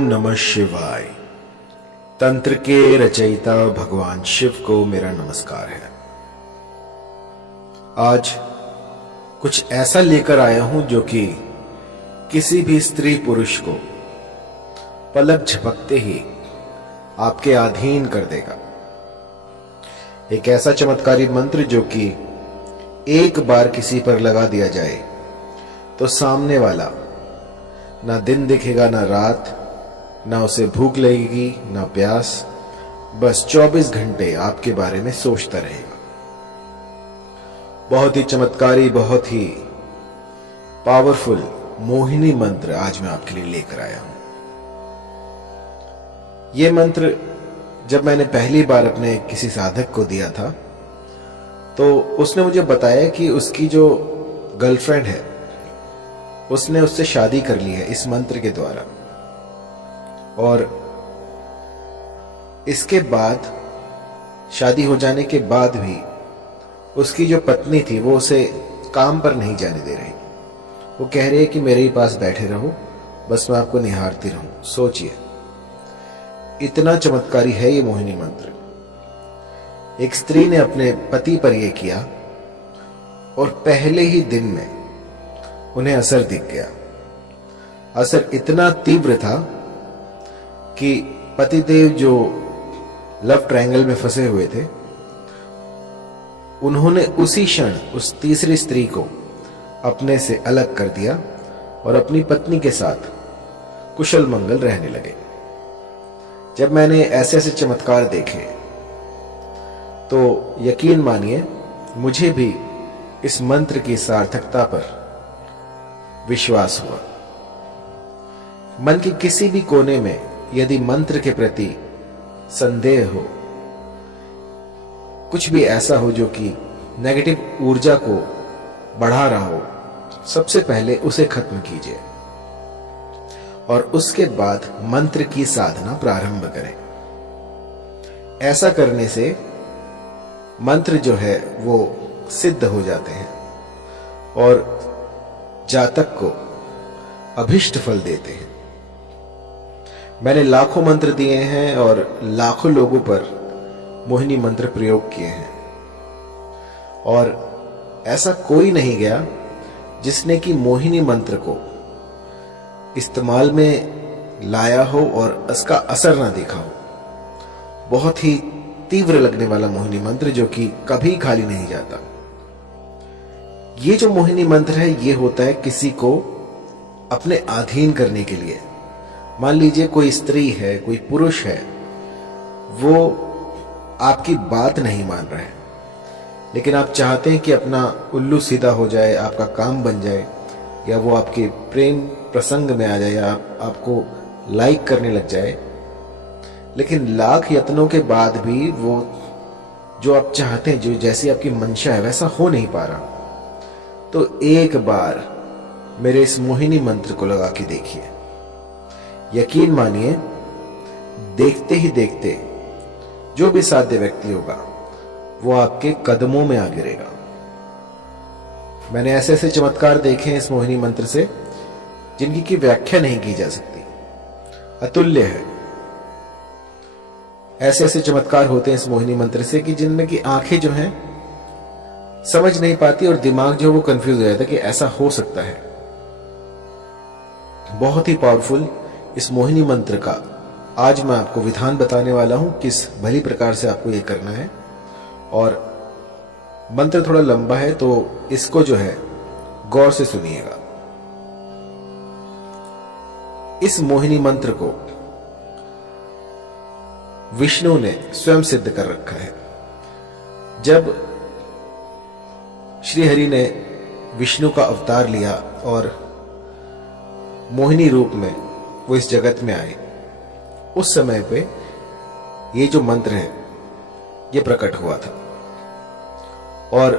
ओम नमः शिवाय। तंत्र के रचयिता भगवान शिव को मेरा नमस्कार है। आज कुछ ऐसा लेकर आया हूं जो कि किसी भी स्त्री पुरुष को पलक झपकते ही आपके अधीन कर देगा। एक ऐसा चमत्कारी मंत्र जो कि एक बार किसी पर लगा दिया जाए तो सामने वाला ना दिन दिखेगा ना रात, ना उसे भूख लगेगी ना प्यास, बस 24 घंटे आपके बारे में सोचता रहेगा। बहुत ही चमत्कारी, बहुत ही पावरफुल मोहिनी मंत्र आज मैं आपके लिए लेकर आया हूं। यह मंत्र जब मैंने पहली बार अपने किसी साधक को दिया था तो उसने मुझे बताया कि उसकी जो गर्लफ्रेंड है उसने उससे शादी कर ली है इस मंत्र के द्वारा, और इसके बाद शादी हो जाने के बाद भी उसकी जो पत्नी थी वो उसे काम पर नहीं जाने दे रही। वो कह रही है कि मेरे ही पास बैठे रहो, बस मैं आपको निहारती रहूं। सोचिए, इतना चमत्कारी है ये मोहिनी मंत्र। एक स्त्री ने अपने पति पर यह किया और पहले ही दिन में उन्हें असर दिख गया। असर इतना तीव्र था कि पतिदेव जो लव ट्रायंगल में फंसे हुए थे, उन्होंने उसी क्षण उस तीसरी स्त्री को अपने से अलग कर दिया और अपनी पत्नी के साथ कुशल मंगल रहने लगे। जब मैंने ऐसे ऐसे चमत्कार देखे तो यकीन मानिए मुझे भी इस मंत्र की सार्थकता पर विश्वास हुआ। मन के किसी भी कोने में यदि मंत्र के प्रति संदेह हो, कुछ भी ऐसा हो जो कि नेगेटिव ऊर्जा को बढ़ा रहा हो, सबसे पहले उसे खत्म कीजिए और उसके बाद मंत्र की साधना प्रारंभ करें। ऐसा करने से मंत्र जो है वो सिद्ध हो जाते हैं और जातक को अभिष्ट फल देते हैं। मैंने लाखों मंत्र दिए हैं और लाखों लोगों पर मोहिनी मंत्र प्रयोग किए हैं, और ऐसा कोई नहीं गया जिसने कि मोहिनी मंत्र को इस्तेमाल में लाया हो और उसका असर ना दिखा हो। बहुत ही तीव्र लगने वाला मोहिनी मंत्र जो कि कभी खाली नहीं जाता। ये जो मोहिनी मंत्र है ये होता है किसी को अपने अधीन करने के लिए। मान लीजिए कोई स्त्री है, कोई पुरुष है, वो आपकी बात नहीं मान रहा है, लेकिन आप चाहते हैं कि अपना उल्लू सीधा हो जाए, आपका काम बन जाए, या वो आपके प्रेम प्रसंग में आ जाए, या आपको लाइक करने लग जाए, लेकिन लाख यत्नों के बाद भी वो जो आप चाहते हैं, जो जैसी आपकी मंशा है वैसा हो नहीं पा रहा। तो एक बार मेरे इस मोहिनी मंत्र को लगा के देखिए। यकीन मानिए, देखते ही देखते जो भी साध्य व्यक्ति होगा वो आपके कदमों में आ गिरेगा। मैंने ऐसे ऐसे चमत्कार देखे हैं इस मोहिनी मंत्र से जिनकी की व्याख्या नहीं की जा सकती, अतुल्य है। ऐसे ऐसे चमत्कार होते हैं इस मोहिनी मंत्र से कि जिनमें की आंखें जो हैं समझ नहीं पाती और दिमाग जो वो कंफ्यूज हो जाता है कि ऐसा हो सकता है। बहुत ही पावरफुल इस मोहिनी मंत्र का आज मैं आपको विधान बताने वाला हूं, किस भली प्रकार से आपको ये करना है। और मंत्र थोड़ा लंबा है तो इसको जो है गौर से सुनिएगा। इस मोहिनी मंत्र को विष्णु ने स्वयं सिद्ध कर रखा है। जब श्री हरि ने विष्णु का अवतार लिया और मोहिनी रूप में वो इस जगत में आए, उस समय पे ये जो मंत्र है ये प्रकट हुआ था, और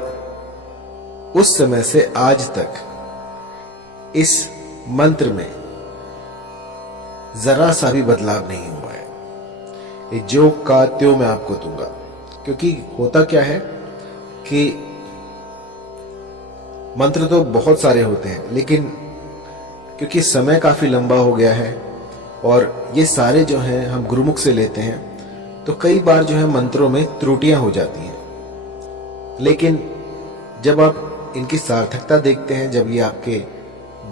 उस समय से आज तक इस मंत्र में जरा सा भी बदलाव नहीं हुआ है। ये जो का त्यों मैं आपको दूंगा, क्योंकि होता क्या है कि मंत्र तो बहुत सारे होते हैं, लेकिन क्योंकि समय काफी लंबा हो गया है और ये सारे जो हैं हम गुरुमुख से लेते हैं, तो कई बार जो है मंत्रों में त्रुटियां हो जाती हैं। लेकिन जब आप इनकी सार्थकता देखते हैं, जब ये आपके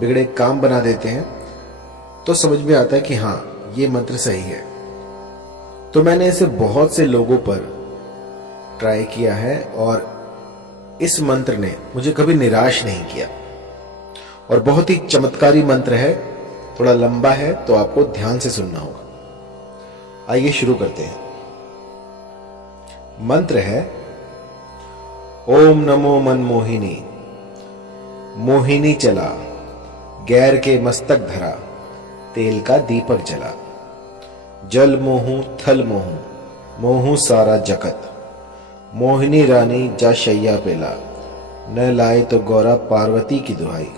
बिगड़े काम बना देते हैं, तो समझ में आता है कि हाँ, ये मंत्र सही है। तो मैंने इसे बहुत से लोगों पर ट्राई किया है और इस मंत्र ने मुझे कभी निराश नहीं किया और बहुत ही चमत्कारी मंत्र है। थोड़ा लंबा है तो आपको ध्यान से सुनना होगा। आइए शुरू करते हैं। मंत्र है ओम नमो मनमोहिनी, मोहिनी चला, गैर के मस्तक धरा, तेल का दीपक जला, जल मोहू थल मोहू, मोहू सारा जगत, मोहिनी रानी जा शैया पेला, न लाए तो गौरा पार्वती की दुहाई,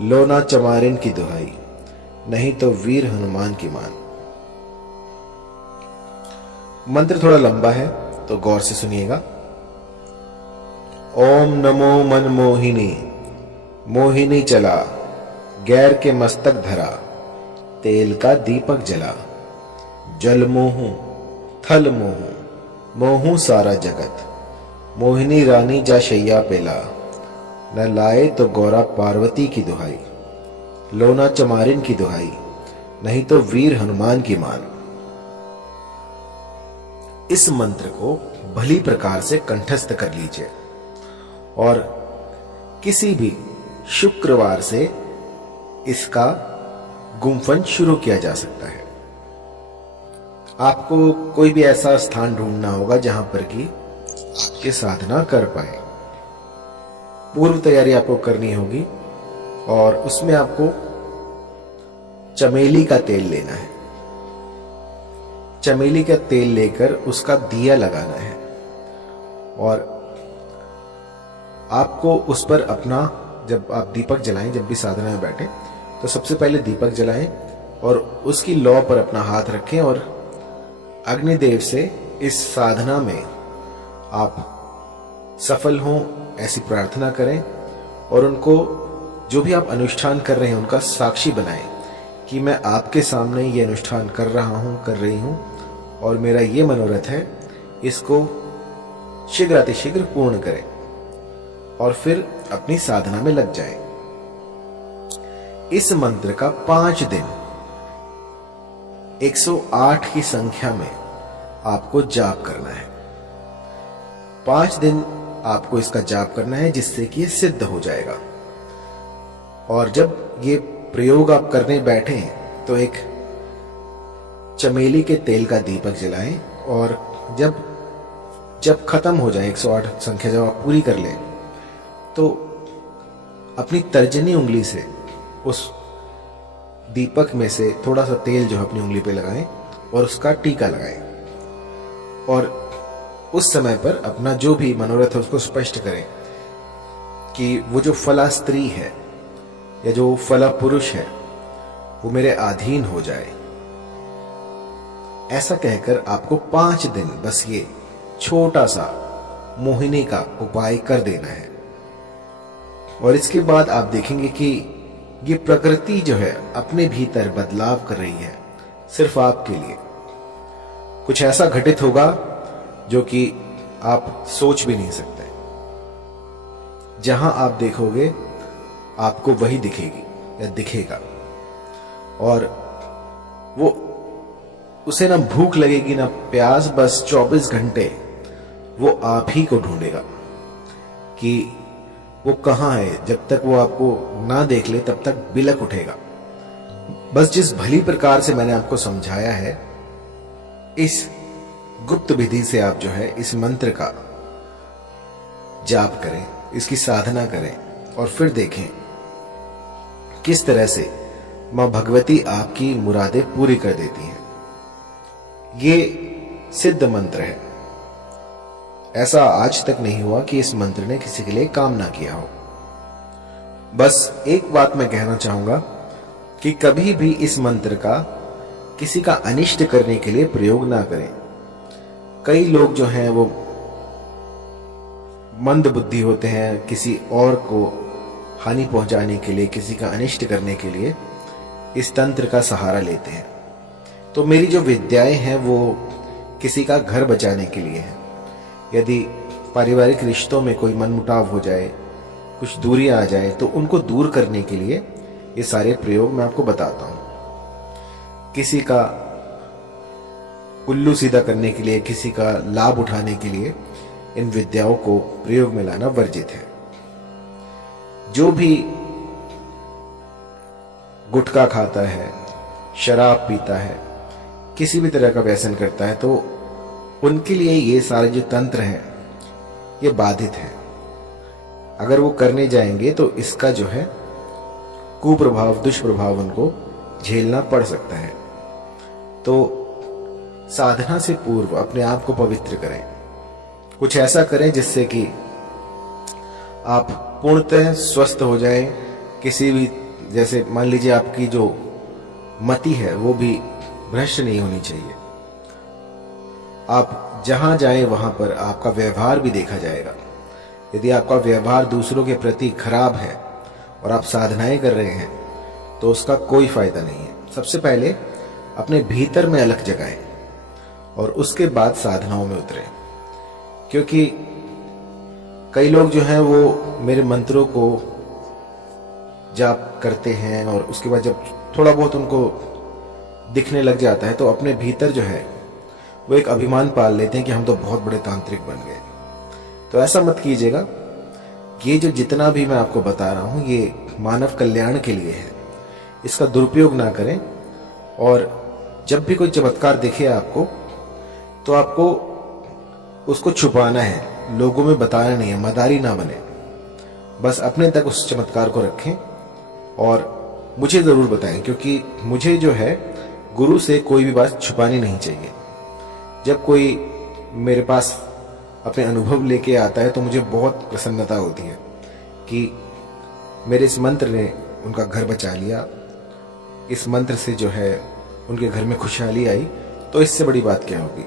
लोना चमारिन की दुहाई, नहीं तो वीर हनुमान की मान। मंत्र थोड़ा लंबा है तो गौर से सुनिएगा। ओम नमो मनमोहिनी, मोहिनी चला, गैर के मस्तक धरा, तेल का दीपक जला, जल मोहू थल मोहू, मोहू सारा जगत, मोहिनी रानी जा शैया पेला, न लाए तो गौरा पार्वती की दुहाई, लोना चमारिन की दुहाई, नहीं तो वीर हनुमान की मान। इस मंत्र को भली प्रकार से कंठस्थ कर लीजिए और किसी भी शुक्रवार से इसका गुम्फन शुरू किया जा सकता है। आपको कोई भी ऐसा स्थान ढूंढना होगा जहां पर कि आपके साधना कर पाए। पूर्व तैयारी आपको करनी होगी और उसमें आपको चमेली का तेल लेना है। चमेली का तेल लेकर उसका दिया लगाना है और आपको उस पर अपना, जब आप दीपक जलाएं, जब भी साधना में बैठे तो सबसे पहले दीपक जलाएं और उसकी लौ पर अपना हाथ रखें और अग्निदेव से इस साधना में आप सफल हों ऐसी प्रार्थना करें और उनको, जो भी आप अनुष्ठान कर रहे हैं, उनका साक्षी बनाएं कि मैं आपके सामने ये अनुष्ठान कर रहा हूं, कर रही हूं और मेरा ये मनोरथ है, इसको शीघ्रातिशीघ्र पूर्ण करें और फिर अपनी साधना में लग जाएं। इस मंत्र का 5 दिन 108 की संख्या में आपको जाप करना है। 5 दिन आपको इसका जाप करना है, जिससे कि ये सिद्ध हो जाएगा। और जब ये प्रयोग आप करने बैठे तो एक चमेली के तेल का दीपक जलाएं और जब खत्म हो जाए 108 संख्या जब आप पूरी कर लें तो अपनी तर्जनी उंगली से उस दीपक में से थोड़ा सा तेल जो है अपनी उंगली पे लगाएं और उसका टीका लगाएं और उस समय पर अपना जो भी मनोरथ है उसको स्पष्ट करें कि वो जो फला स्त्री है या जो फला पुरुष है वो मेरे अधीन हो जाए। ऐसा कहकर आपको 5 दिन बस ये छोटा सा मोहिनी का उपाय कर देना है और इसके बाद आप देखेंगे कि ये प्रकृति जो है अपने भीतर बदलाव कर रही है सिर्फ आपके लिए। कुछ ऐसा घटित होगा जो कि आप सोच भी नहीं सकते। जहां आप देखोगे आपको वही दिखेगी या दिखेगा और वो उसे ना भूख लगेगी ना प्यास, बस 24 घंटे वो आप ही को ढूंढेगा कि वो कहां है। जब तक वो आपको ना देख ले तब तक बिलक उठेगा। बस जिस भली प्रकार से मैंने आपको समझाया है, इस गुप्त विधि से आप जो है इस मंत्र का जाप करें, इसकी साधना करें और फिर देखें किस तरह से मां भगवती आपकी मुरादें पूरी कर देती हैं। ये सिद्ध मंत्र है। ऐसा आज तक नहीं हुआ कि इस मंत्र ने किसी के लिए काम ना किया हो। बस एक बात मैं कहना चाहूंगा कि कभी भी इस मंत्र का किसी का अनिष्ट करने के लिए प्रयोग ना करें। कई लोग जो हैं वो मंद बुद्धि होते हैं, किसी और को हानि पहुंचाने के लिए, किसी का अनिष्ट करने के लिए इस तंत्र का सहारा लेते हैं। तो मेरी जो विद्याएं हैं वो किसी का घर बचाने के लिए हैं। यदि पारिवारिक रिश्तों में कोई मनमुटाव हो जाए, कुछ दूरियां आ जाए, तो उनको दूर करने के लिए ये सारे प्रयोग मैं आपको बताता हूं। किसी का उल्लू सीधा करने के लिए, किसी का लाभ उठाने के लिए इन विद्याओं को प्रयोग में लाना वर्जित है। जो भी गुटखा खाता है, शराब पीता है, किसी भी तरह का व्यसन करता है, तो उनके लिए ये सारे जो तंत्र हैं ये बाधित है। अगर वो करने जाएंगे तो इसका जो है कुप्रभाव, दुष्प्रभाव उनको झेलना पड़ सकता है। तो साधना से पूर्व अपने आप को पवित्र करें, कुछ ऐसा करें जिससे कि आप पूर्णतः स्वस्थ हो जाएं। किसी भी, जैसे मान लीजिए आपकी जो मति है वो भी भ्रष्ट नहीं होनी चाहिए। आप जहां जाएं वहां पर आपका व्यवहार भी देखा जाएगा। यदि आपका व्यवहार दूसरों के प्रति खराब है और आप साधनाएं कर रहे हैं तो उसका कोई फायदा नहीं है। सबसे पहले अपने भीतर में अलख जगाएं और उसके बाद साधनाओं में उतरें। क्योंकि कई लोग जो हैं वो मेरे मंत्रों को जाप करते हैं और उसके बाद जब थोड़ा बहुत उनको दिखने लग जाता है तो अपने भीतर जो है वो एक अभिमान पाल लेते हैं कि हम तो बहुत बड़े तांत्रिक बन गए। तो ऐसा मत कीजिएगा। ये जो जितना भी मैं आपको बता रहा हूं ये मानव कल्याण के लिए है, इसका दुरुपयोग ना करें। और जब भी कोई चमत्कार दिखे आपको तो आपको उसको छुपाना है, लोगों में बताना नहीं है, मदारी ना बने। बस अपने तक उस चमत्कार को रखें और मुझे जरूर बताएं, क्योंकि मुझे जो है गुरु से कोई भी बात छुपानी नहीं चाहिए। जब कोई मेरे पास अपने अनुभव लेके आता है तो मुझे बहुत प्रसन्नता होती है कि मेरे इस मंत्र ने उनका घर बचा लिया, इस मंत्र से जो है उनके घर में खुशहाली आई। तो इससे बड़ी बात क्या होगी।